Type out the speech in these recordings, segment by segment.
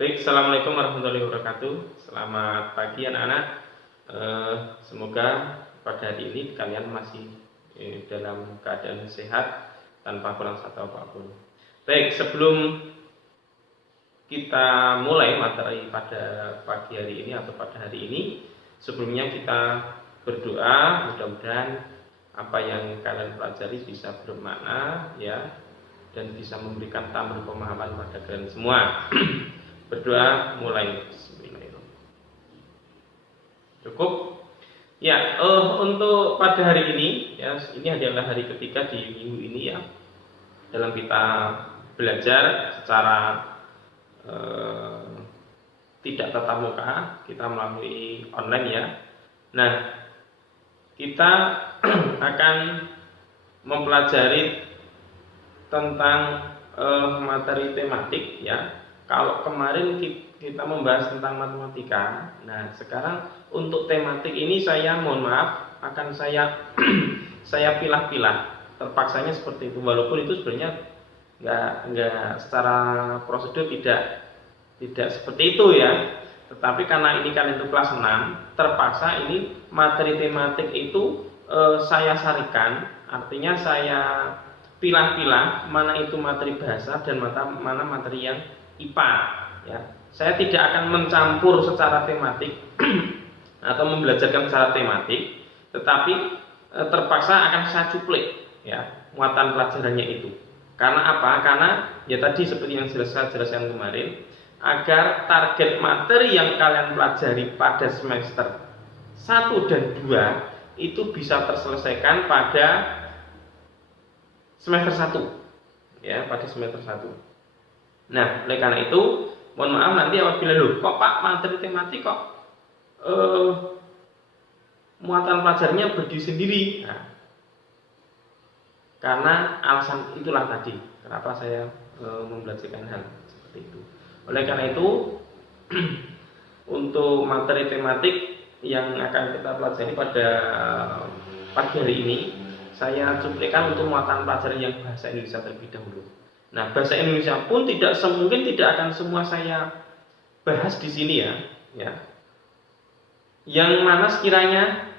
Baik, Assalamualaikum warahmatullahi wabarakatuh. Selamat pagi anak-anak. Semoga pada hari ini kalian masih dalam keadaan sehat tanpa kurang satu apapun. Baik, sebelum kita mulai materi pada pagi hari ini atau pada hari ini, sebelumnya kita berdoa mudah-mudahan apa yang kalian pelajari bisa bermakna ya, dan bisa memberikan tambahan pemahaman pada kalian semua. Berdoa mulai. Bismillahirrahmanirrahim. Cukup? Ya, untuk pada hari ini ya, ini adalah hari ketiga di minggu ini ya, dalam kita belajar secara tidak tatap muka, kita melalui online ya. Nah, kita akan mempelajari tentang materi tematik ya. Kalau kemarin kita membahas tentang matematika, nah sekarang untuk tematik ini saya mohon maaf akan saya saya pilah-pilah. Terpaksanya seperti itu, walaupun itu sebenarnya nggak secara prosedur tidak seperti itu ya. Tetapi karena ini kalian itu kelas 6, terpaksa ini materi tematik itu saya sarikan, artinya saya pilah-pilah mana itu materi bahasa dan mana materi yang IPA ya. Saya tidak akan mencampur secara tematik atau membelajarkan secara tematik, tetapi terpaksa akan saya cuplik ya muatan pelajarannya itu. Karena apa? Karena ya tadi seperti yang saya jelaskan kemarin, agar target materi yang kalian pelajari pada semester 1 dan 2 itu bisa terselesaikan pada semester 1 ya, pada semester 1. Nah, oleh karena itu, mohon maaf nanti apabila kok Pak materi tematik kok muatan pelajarannya berdiri sendiri. Nah, karena alasan itulah tadi, kenapa saya membelajarkan hal seperti itu. Oleh karena itu, untuk materi tematik yang akan kita pelajari pada pagi hari ini, saya cuplikan untuk muatan pelajaran yang bahasa Indonesia terlebih dahulu. Nah, bahasa Indonesia pun mungkin tidak akan semua saya bahas di sini ya. Yang mana sekiranya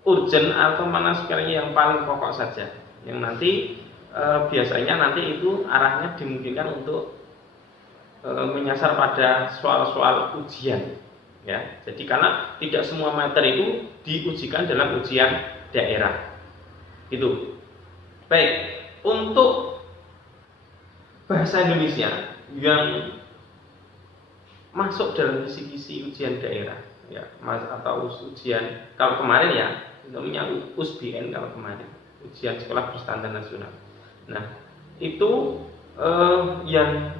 urgent atau mana sekiranya yang paling pokok saja. Yang nanti biasanya nanti itu arahnya dimungkinkan untuk menyasar pada soal-soal ujian ya. Jadi karena tidak semua materi itu diujikan dalam ujian daerah. Itu. Baik. Untuk bahasa Indonesia yang masuk dalam kisi-kisi ujian daerah ya, atau ujian kalau kemarin ya namanya USBN, kalau kemarin ujian sekolah berstandar nasional. Nah, itu yang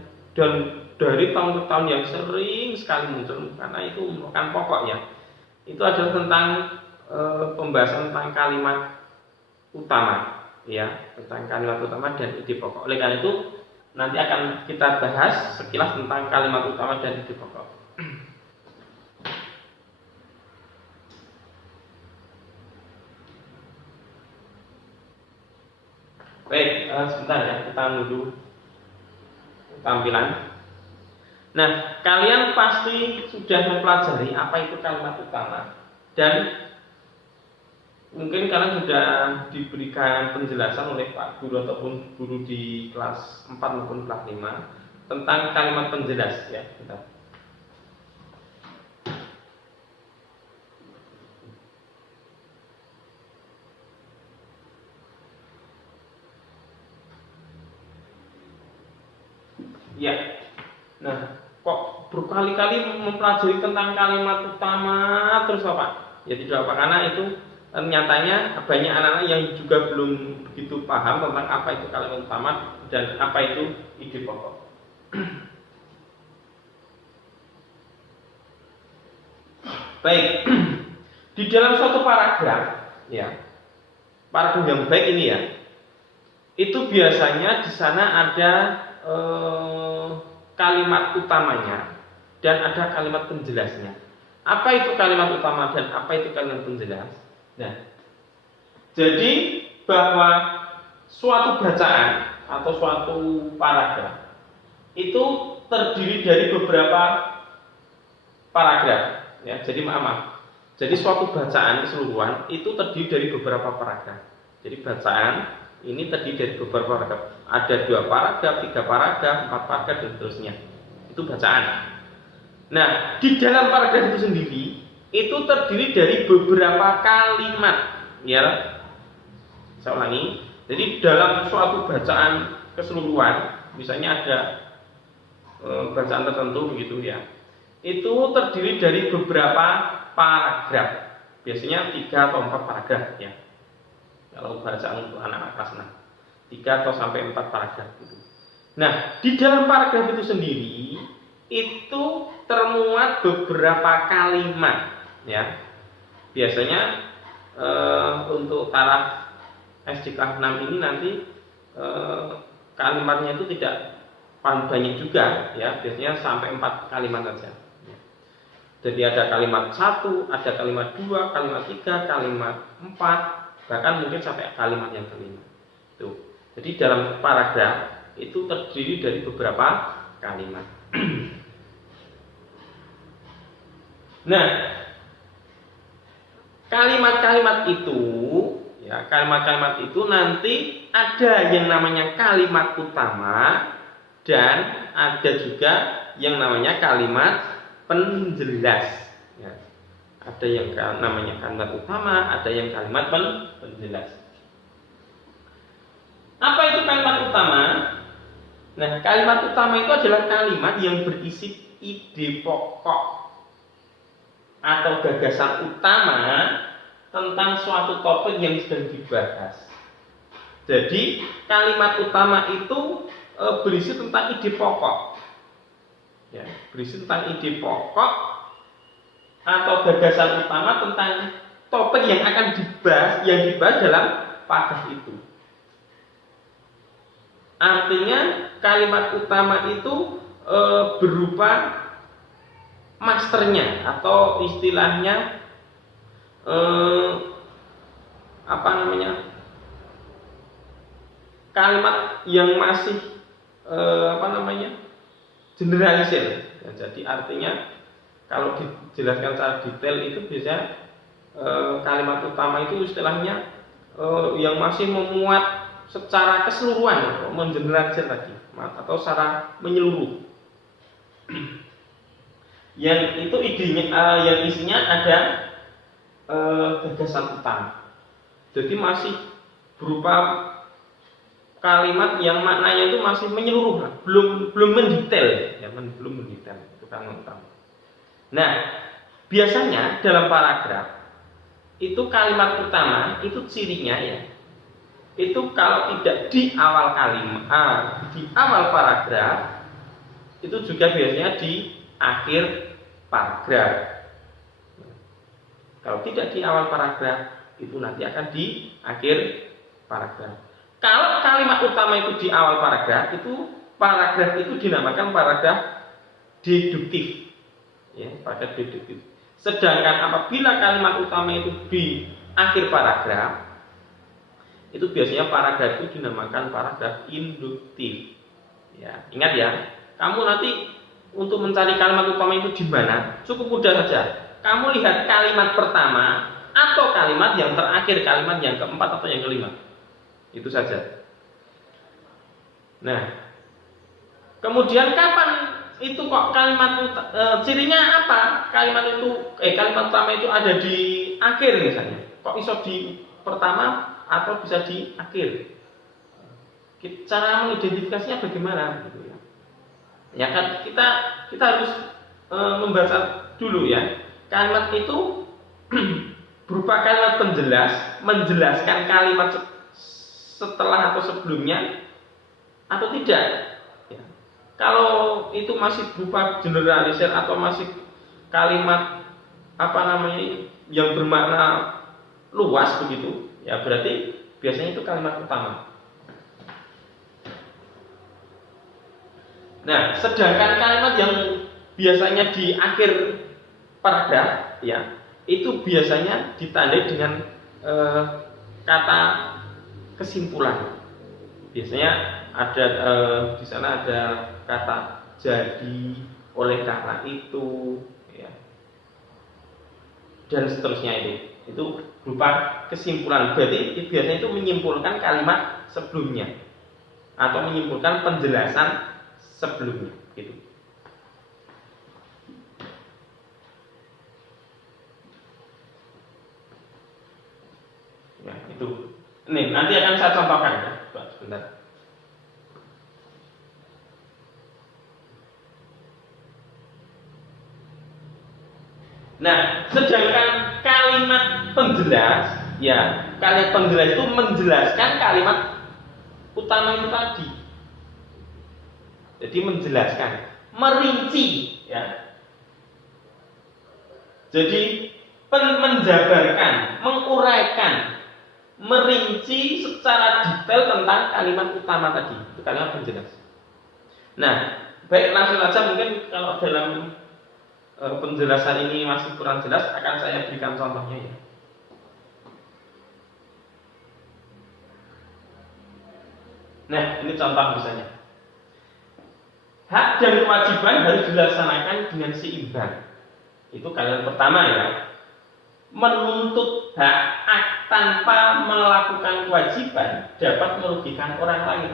dari tahun ke tahun yang sering sekali muncul karena itu merupakan pokok ya. Itu adalah tentang pembahasan tentang kalimat utama ya, tentang kalimat utama dan ide pokok. Oleh karena itu nanti akan kita bahas sekilas tentang kalimat utama dan ide pokok. Baik, sebentar ya, kita nunggu tampilan. Nah, kalian pasti sudah mempelajari apa itu kalimat utama, dan mungkin kalian sudah diberikan penjelasan oleh Pak Guru ataupun guru di kelas 4 maupun kelas 5 tentang kalimat penjelas ya. Ya. Nah, kok berkali-kali mempelajari tentang kalimat utama terus apa? Ya tidak apa, karena itu nyatanya banyak anak-anak yang juga belum begitu paham tentang apa itu kalimat utama dan apa itu ide pokok. Baik, di dalam suatu paragraf ya, paragraf yang baik ini ya, itu biasanya di sana ada kalimat utamanya dan ada kalimat penjelasnya. Apa itu kalimat utama dan apa itu kalimat penjelas? Nah, jadi bahwa suatu bacaan atau suatu paragraf itu terdiri dari beberapa paragraf. Ya, jadi maaf. Jadi suatu bacaan keseluruhan itu terdiri dari beberapa paragraf. Jadi bacaan ini terdiri dari beberapa paragraf. Ada 2 paragraf, 3 paragraf, 4 paragraf dan seterusnya. Itu bacaan. Nah, di dalam paragraf itu sendiri itu terdiri dari beberapa kalimat. Ya, saya ulangi. Jadi dalam suatu bacaan keseluruhan, misalnya ada bacaan tertentu begitu ya, itu terdiri dari beberapa paragraf. Biasanya 3 atau 4 paragraf ya. Kalau bacaan untuk anak-anak kelas 6, 3 atau sampai 4 paragraf gitu. Nah, di dalam paragraf itu sendiri itu termuat beberapa kalimat ya. Biasanya untuk taraf SD kelas 6 ini nanti kalimatnya itu tidak banyak juga ya, biasanya sampai 4 kalimat saja. Jadi ada kalimat 1, ada kalimat 2, kalimat 3, kalimat 4, bahkan mungkin sampai kalimat yang kelima. Tuh. Jadi dalam paragraf itu terdiri dari beberapa kalimat. Nah, kalimat-kalimat itu ya, kalimat-kalimat itu nanti ada yang namanya kalimat utama dan ada juga yang namanya kalimat penjelas ya. Ada yang namanya kalimat utama, ada yang kalimat penjelas. Apa itu kalimat utama? Nah, kalimat utama itu adalah kalimat yang berisi ide pokok atau gagasan utama tentang suatu topik yang sedang dibahas. Jadi kalimat utama itu berisi tentang ide pokok, ya, berisi tentang ide pokok atau gagasan utama tentang topik yang akan dibahas dalam paragraf itu. Artinya kalimat utama itu berupa masternya atau istilahnya kalimat yang masih generalisir ya, jadi artinya kalau dijelaskan secara detail itu biasanya kalimat utama itu istilahnya yang masih memuat secara keseluruhan atau mengeneralisir tadi atau secara menyeluruh. Yang itu idenya, yang isinya ada gagasan utama. Jadi masih berupa kalimat yang maknanya itu masih menyeluruh, belum mendetail, ya, belum mendetail itu kalimat utama. Nah, biasanya dalam paragraf itu kalimat utama itu cirinya ya, itu kalau tidak di awal kalimat, di awal paragraf, itu juga biasanya di akhir paragraf. Kalau tidak di awal paragraf, itu nanti akan di akhir paragraf. Kalau kalimat utama itu di awal paragraf, itu paragraf itu dinamakan paragraf deduktif. Ya, paragraf deduktif. Sedangkan apabila kalimat utama itu di akhir paragraf, itu biasanya paragraf itu dinamakan paragraf induktif. Ya, ingat ya, kamu nanti untuk mencari kalimat utama itu di mana? Cukup mudah saja. Kamu lihat kalimat pertama atau kalimat yang terakhir, kalimat yang keempat atau yang kelima. Itu saja. Nah, kemudian kapan itu kok kalimat cirinya apa? Kalimat utama itu ada di akhir misalnya. Kok bisa di pertama atau bisa di akhir? Cara mengidentifikasinya bagaimana? Gitu ya. Ya kan kita harus membaca dulu ya. Kalimat itu berupa kalimat penjelas, menjelaskan kalimat setelah atau sebelumnya atau tidak. Ya. Kalau itu masih berupa generalisir atau masih kalimat yang bermakna luas begitu, ya berarti biasanya itu kalimat utama. Nah, sedangkan kalimat yang biasanya di akhir paragraf, ya itu biasanya ditandai dengan kata kesimpulan. Biasanya ada di sana ada kata jadi, oleh karena itu, ya, dan seterusnya itu berupa kesimpulan. Berarti biasanya itu menyimpulkan kalimat sebelumnya atau menyimpulkan penjelasan sebelumnya, gitu. Ya, itu. Ini nanti akan saya contohkan ya. Coba sebentar. Nah, sedangkan kalimat penjelas, ya, kalimat penjelas itu menjelaskan kalimat utama itu tadi. Jadi menjelaskan, merinci, ya. Jadi menjabarkan, menguraikan, merinci secara detail tentang kalimat utama tadi. Itu kalimat penjelas. Nah, baik, langsung saja. Mungkin kalau dalam penjelasan ini masih kurang jelas, akan saya berikan contohnya ya. Nah, ini contoh misalnya. Hak dan kewajiban harus dilaksanakan dengan seimbang. Itu kalimat pertama ya. Menuntut hak tanpa melakukan kewajiban dapat merugikan orang lain.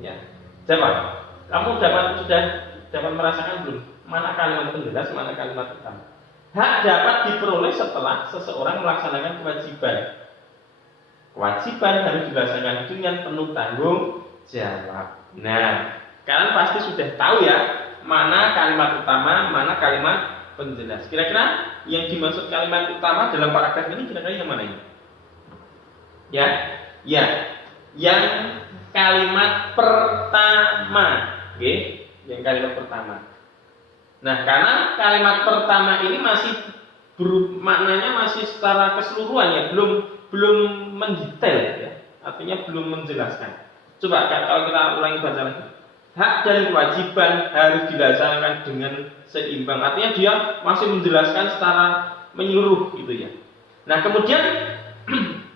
Ya. Jawab. Kamu sudah dapat merasakan belum? Mana kalimat penjelas, mana kalimat utama? Hak dapat diperoleh setelah seseorang melaksanakan kewajiban. Kewajiban harus dilaksanakan dengan penuh tanggung jawab. Nah, kalian pasti sudah tahu ya, mana kalimat utama, mana kalimat penjelas. Kira-kira yang dimaksud kalimat utama dalam paragraf ini kira-kira yang mana ini? Ya, yang kalimat pertama, oke? Yang kalimat pertama. Nah, karena kalimat pertama ini masih maknanya masih secara keseluruhan ya, belum mendetail ya, artinya belum menjelaskan. Coba kalau kita ulangi baca lagi. Hak dan kewajiban harus dilaksanakan dengan seimbang. Artinya dia masih menjelaskan secara menyeluruh gitu ya. Nah, kemudian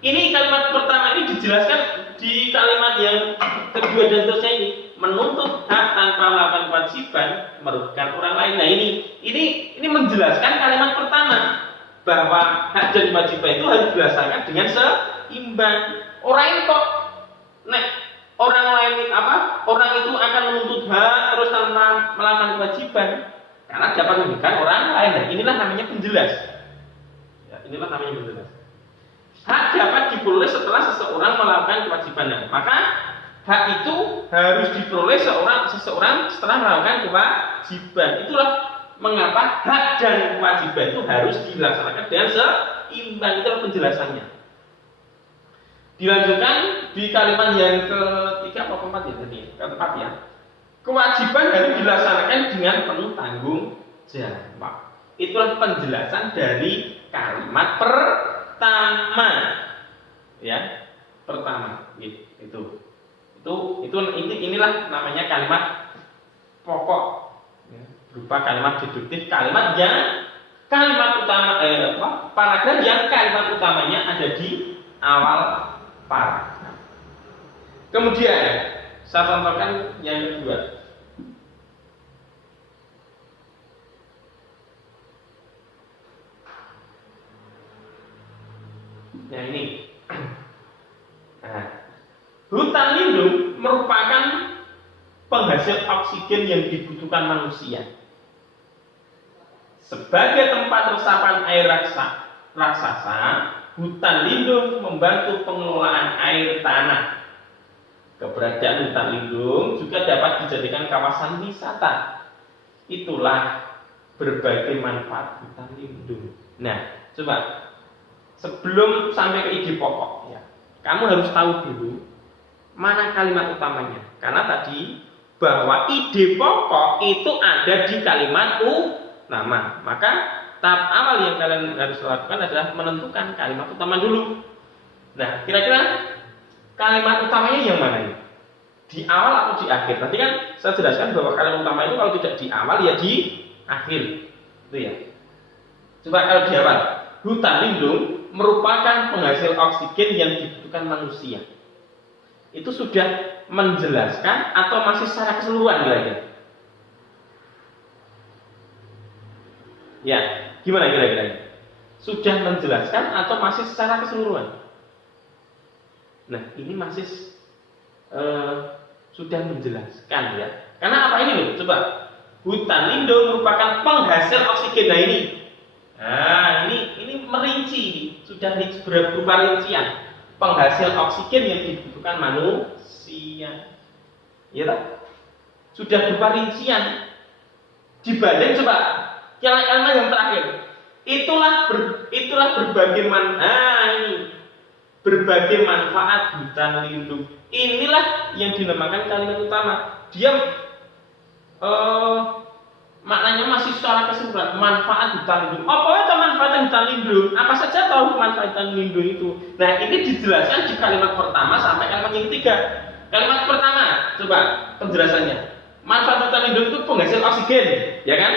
ini kalimat pertama ini dijelaskan di kalimat yang kedua dan seterusnya ini, menuntut hak tanpa melakukan kewajiban merugikan orang lain. Nah, ini menjelaskan kalimat pertama bahwa hak dan kewajiban itu harus dilaksanakan dengan seimbang. Orang kok orang lain orang itu akan menuntut hak terus tanpa melakukan kewajiban karena dapat merugikan orang lain. Nah, inilah namanya penjelas. Ya, inilah namanya penjelas. Hak dapat diperoleh setelah seseorang melakukan kewajiban. Nah, maka hak itu harus diperoleh seseorang setelah melakukan kewajiban. Itulah mengapa hak dan kewajiban itu harus dilaksanakan dengan seimbang. Itulah penjelasannya. Dilanjutkan di kalimat yang ketiga atau keempat ya tadi, keempat ya. Kewajiban harus dilaksanakan dengan penuh tanggung jawab. Itulah penjelasan dari kalimat pertama, ya, pertama, gitu. Inilah namanya kalimat pokok, ya, berupa kalimat deduktif, kalimat utama, paragraf yang kalimat utamanya ada di awal paragraf. Kemudian saya contohkan yang kedua. Nah, ini. Nah, hutan lindung merupakan penghasil oksigen yang dibutuhkan manusia. Sebagai tempat resapan air raksasa, hutan lindung membantu pengelolaan air tanah. Keberadaan hutan lindung juga dapat dijadikan kawasan wisata. Itulah berbagai manfaat hutan lindung. Nah, coba sebelum sampai ke ide pokok, ya, kamu harus tahu dulu mana kalimat utamanya. Karena tadi bahwa ide pokok itu ada di kalimat utama. Maka tahap awal yang kalian harus lakukan adalah menentukan kalimat utama dulu. Nah, kira-kira kalimat utamanya yang mana ini? Di awal atau di akhir? Tadi kan saya jelaskan bahwa kalimat utama itu kalau tidak di awal ya di akhir. Itu ya. Coba kalau di awal, hutan lindung merupakan penghasil oksigen yang dibutuhkan manusia. itu sudah menjelaskan atau masih secara keseluruhan kira-kira? Ya, gimana kira-kira? Sudah menjelaskan atau masih secara keseluruhan? Nah, ini masih sudah menjelaskan ya. Karena apa ini loh? Coba, hutan lindung merupakan penghasil oksigen. Nah, ini merinci, sudah berupa rincian penghasil oksigen yang dibutuhkan manusia. Ya tak? Sudah berupa rincian. Dibanding coba kalimat yang terakhir. Itulah berbagai manfaat hutan lindung. Inilah yang dinamakan kalimat utama. Dia maknanya masih secara kesimpulan manfaat hutan lindung. Apa itu manfaat hutan lindung? Apa saja tahu manfaat hutan lindung itu? Nah, ini dijelaskan di kalimat pertama sampai kalimat yang ketiga. Kalimat pertama, coba penjelasannya. Manfaat hutan lindung itu penghasil oksigen, ya kan?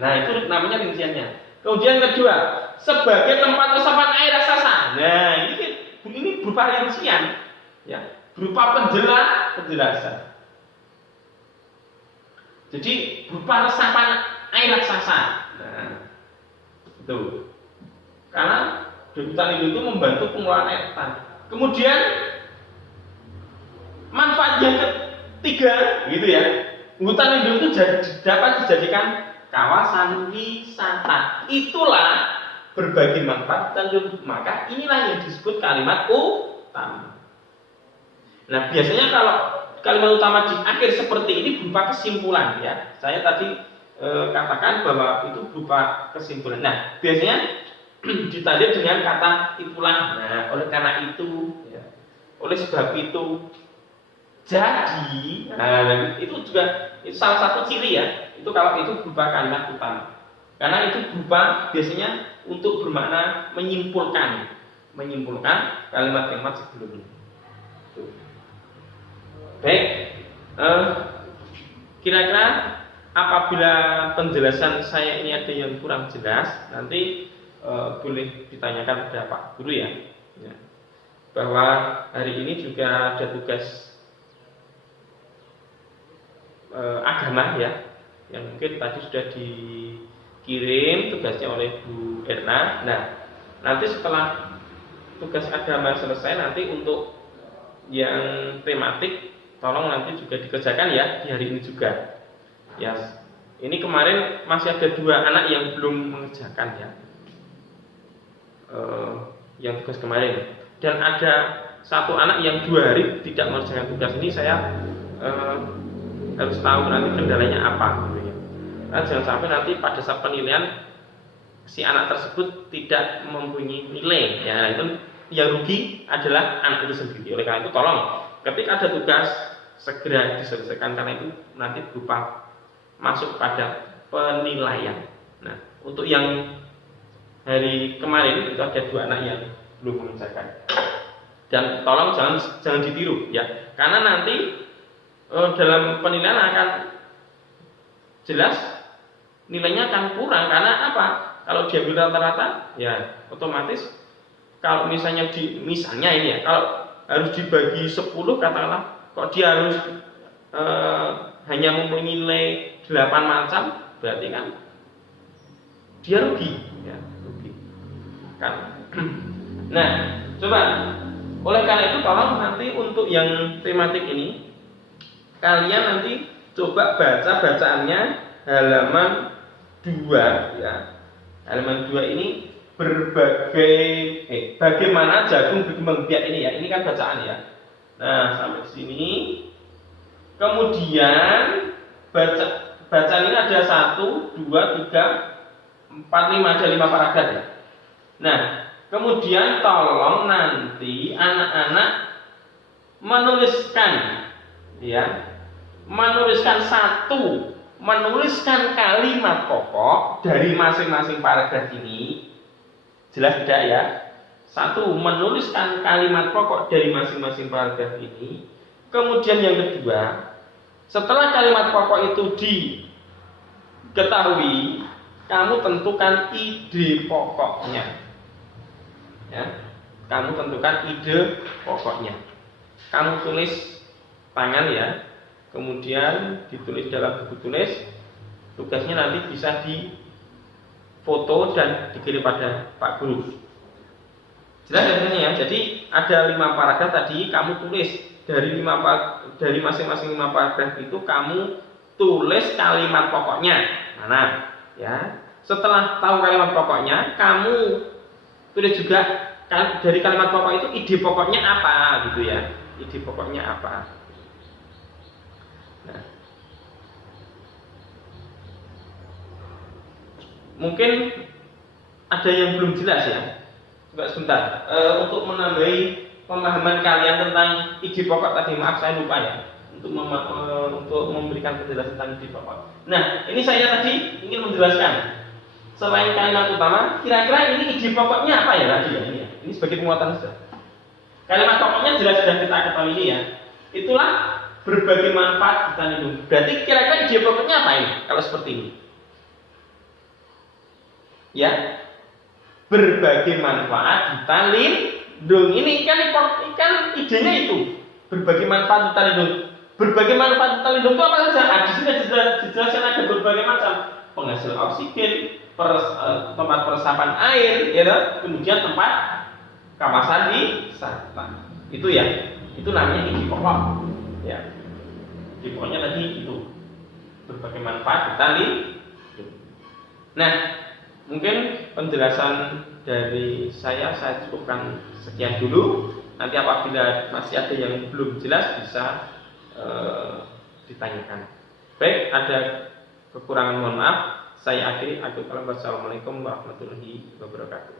Nah, itu namanya rinciannya. Kemudian kedua, sebagai tempat resapan air raksasa. Nah, ini berupa rincian, ya, berupa penjelasan. Jadi berupa resapan air raksasa. Nah, itu. Karena hutan lindung itu membantu pengelolaan air hutan. Kemudian manfaat yang ketiga, gitu ya. Hutan lindung itu dapat dijadikan kawasan wisata. Itulah berbagai manfaat hutan lindung. Maka inilah yang disebut kalimat utama. Nah, biasanya kalau kalimat utama di akhir seperti ini berupa kesimpulan ya. Saya tadi katakan bahwa itu berupa kesimpulan. Nah, biasanya ditandai dengan kata tipulan. Nah, oleh karena itu, ya, oleh sebab itu, jadi, nah, itu juga itu salah satu ciri ya. Itu kalau itu berupa kalimat utama. Karena itu berupa biasanya untuk bermakna menyimpulkan kalimat-kalimat sebelumnya. Tuh. Baik, kira-kira apabila penjelasan saya ini ada yang kurang jelas, nanti boleh ditanyakan kepada Pak Guru ya. Bahwa hari ini juga ada tugas agama ya, yang mungkin tadi sudah dikirim tugasnya oleh Bu Erna. Nah, nanti setelah tugas agama selesai, nanti untuk yang tematik tolong nanti juga dikerjakan ya di hari ini juga. Ya, ini kemarin masih ada 2 anak yang belum mengerjakan ya, yang tugas kemarin. Dan ada 1 anak yang 2 hari tidak mengerjakan tugas ini. Saya harus tahu nanti kendalanya apa. Gitu ya. Nah, jangan sampai nanti pada saat penilaian si anak tersebut tidak mempunyai nilai. Ya, itu yang rugi adalah anak itu sendiri. Oleh karena itu tolong ketika ada tugas segera diselesaikan, karena itu nanti berupa masuk pada penilaian. Nah, untuk yang hari kemarin itu ada 2 anak yang belum mengerjakan. Dan tolong jangan ditiru ya, karena nanti dalam penilaian akan jelas nilainya akan kurang. Karena apa? Kalau diambil rata-rata, ya otomatis kalau misalnya ini ya, kalau harus dibagi 10 katakanlah, kok dia harus hanya mempunyai nilai 8 macam, berarti kan dia rugi ya, rugi kan. Nah, coba oleh karena itu tolong nanti untuk yang tematik ini kalian nanti coba baca bacaannya halaman 2 ya. Halaman 2 ini bagaimana jagung berkembang biak ini ya. Ini kan bacaan ya. Nah, sampai sini. Kemudian bacaan ini ada 1, 2, 3, 4, 5, ada 5 paragraf ya. Nah, kemudian tolong nanti anak-anak menuliskan menuliskan kalimat pokok dari masing-masing paragraf ini. Jelas tidak ya? 1, menuliskan kalimat pokok dari masing-masing paragraf ini. Kemudian yang kedua, setelah kalimat pokok itu diketahui, kamu tentukan ide pokoknya. Ya, kamu tentukan ide pokoknya. kamu tulis tangan ya, kemudian ditulis dalam buku tulis. Tugasnya nanti bisa difoto dan dikirim pada Pak Guru. Jelas ya? Jadi ada 5 paragraf tadi, kamu tulis dari masing-masing 5 paragraf itu kamu tulis kalimat pokoknya. Mana? Ya. Setelah tahu kalimat pokoknya, kamu tulis juga dari kalimat pokok itu ide pokoknya apa gitu ya. Ide pokoknya apa? Nah, mungkin ada yang belum jelas ya. Coba sebentar, untuk menambahi pemahaman kalian tentang ide pokok tadi, maaf saya lupa ya, untuk memberikan penjelasan tentang ide pokok. Nah, ini saya tadi ingin menjelaskan selain kalimat utama, kira-kira ini ide pokoknya apa ya tadi ya? Ini sebagai penguatan saja. Kalimat pokoknya jelas sudah kita ketahui ini ya. Itulah berbagai manfaat hutan lindung. Berarti kira-kira ide pokoknya apa ini? Kalau seperti ini, ya. Berbagai manfaat hutan lindung. Ini kan idenya itu. Berbagai manfaat hutan lindung. Berbagai manfaat hutan lindung itu apa saja? Di sini dijelaskan ada berbagai macam. Penghasil oksigen, tempat peresapan air, ya, kemudian tempat kawasan wisata. Itu ya. Itu namanya ide pokok. Ya. Ide pokoknya tadi itu. Berbagai manfaat hutan lindung. Nah, mungkin penjelasan dari saya cukupkan sekian dulu. Nanti apabila masih ada yang belum jelas bisa ditanyakan. Baik, ada kekurangan mohon maaf. Saya akhiri. Assalamualaikum warahmatullahi wabarakatuh.